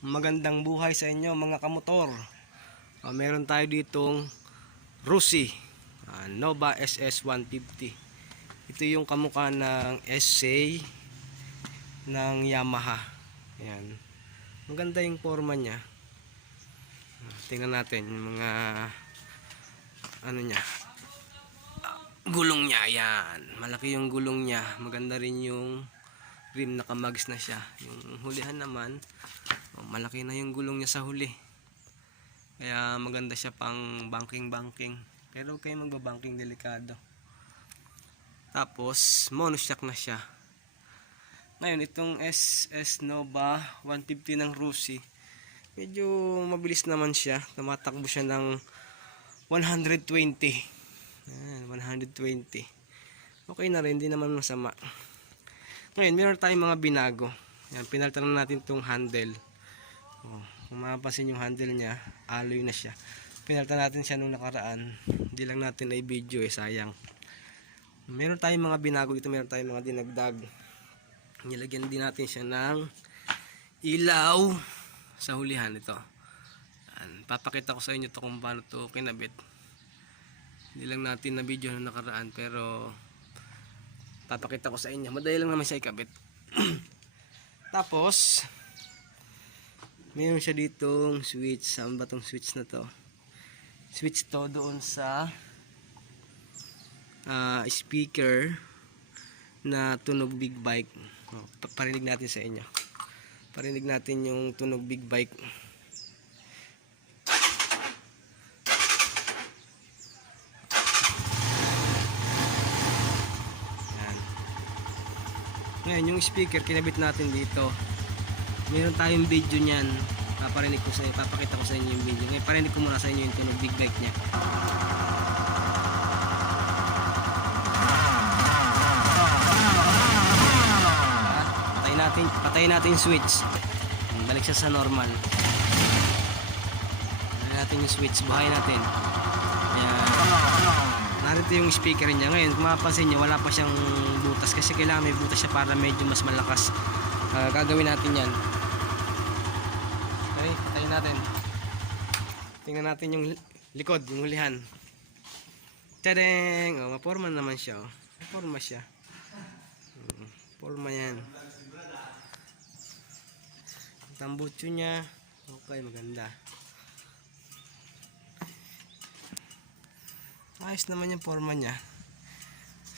Magandang buhay sa inyo mga kamotor. Ah, meron tayo ditong Rusi ah, Nova SS 150. Ito yung kamukha ng SA ng Yamaha. Ayan. Maganda yung forma niya. Ah, Tingnan natin yung mga ano niya. Ah, Gulong niya, ayan. Malaki yung gulong niya. Maganda rin yung rim nakamags na siya. Yung hulihan naman, oh, malaki na yung gulong niya sa huli. Kaya maganda siya pang banking-banking. Pero huwag kayong magbabanking delikado. Tapos, monoshock na siya. Ngayon, itong SS Nova 150 ng Rusi, medyo mabilis naman siya. Tumatakbo siya ng 120. Ayan, 120. Okay na rin, hindi naman masama. Ngayon, meron tayong mga binago. Yan, pinalitan na natin itong handle. Oh, kung mapapansin yung handle niya, alloy na siya. Pinalitan natin siya nung nakaraan. Hindi lang natin na video eh, sayang. Meron tayong mga binago dito, meron tayong mga dinagdag. Nilagyan din natin siya ng ilaw sa hulihan ito. Yan, papakita ko sa inyo to kung paano to kinabit. Hindi lang natin na video nung nakaraan pero papakita ko sa inyo. Madali lang naman siya ikabit. Tapos, mayroon siya ditong switch. Saan ba tong switch na to? Switch to doon sa ah, speaker na tunog big bike. Oh, pa- parinig natin sa inyo. Parinig natin yung tunog big bike. Ngayon, yung speaker, kinabit natin dito. Meron tayong video niyan. Paparinig ko sa inyo, papakita ko sa inyo yung video. Ngayon, parinig ko muna sa inyo yung tunog big bike niya. Patay natin, patay natin yung switch. Balik siya sa normal. Patay natin yung switch, buhay natin. Ayan. Narito yung speaker niya. Ngayon, kung mapapansin niyo, wala pa siyang butas kasi kailangan may butas siya para medyo mas malakas. Ah, gagawin natin yan. Okay, patayin natin. Tingnan natin yung li- likod, yung hulihan. Tadeng! Oh, maporma naman siya. Oh. Maporma siya. Mm, Porma yan. Ang Tambutso niya. Okay, maganda. Ayos naman yung forma niya.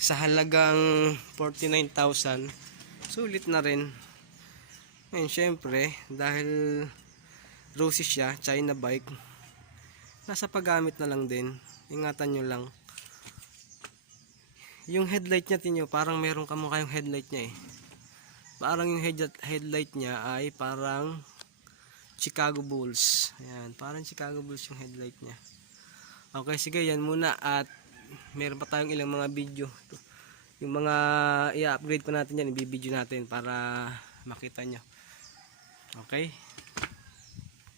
Sa halagang 49,000, sulit na rin. Ngayon, syempre, dahil rosy siya, China bike, nasa paggamit na lang din. Ingatan nyo lang. Yung headlight niya, tinyo, parang meron kamukha yung headlight niya eh. Parang yung head- headlight niya ay parang Chicago Bulls. Ayan, parang Chicago Bulls yung headlight niya. Okay, sige, yan muna at meron pa tayong ilang mga video. Yung mga i-upgrade pa natin yan, i-video natin para makita nyo. Okay?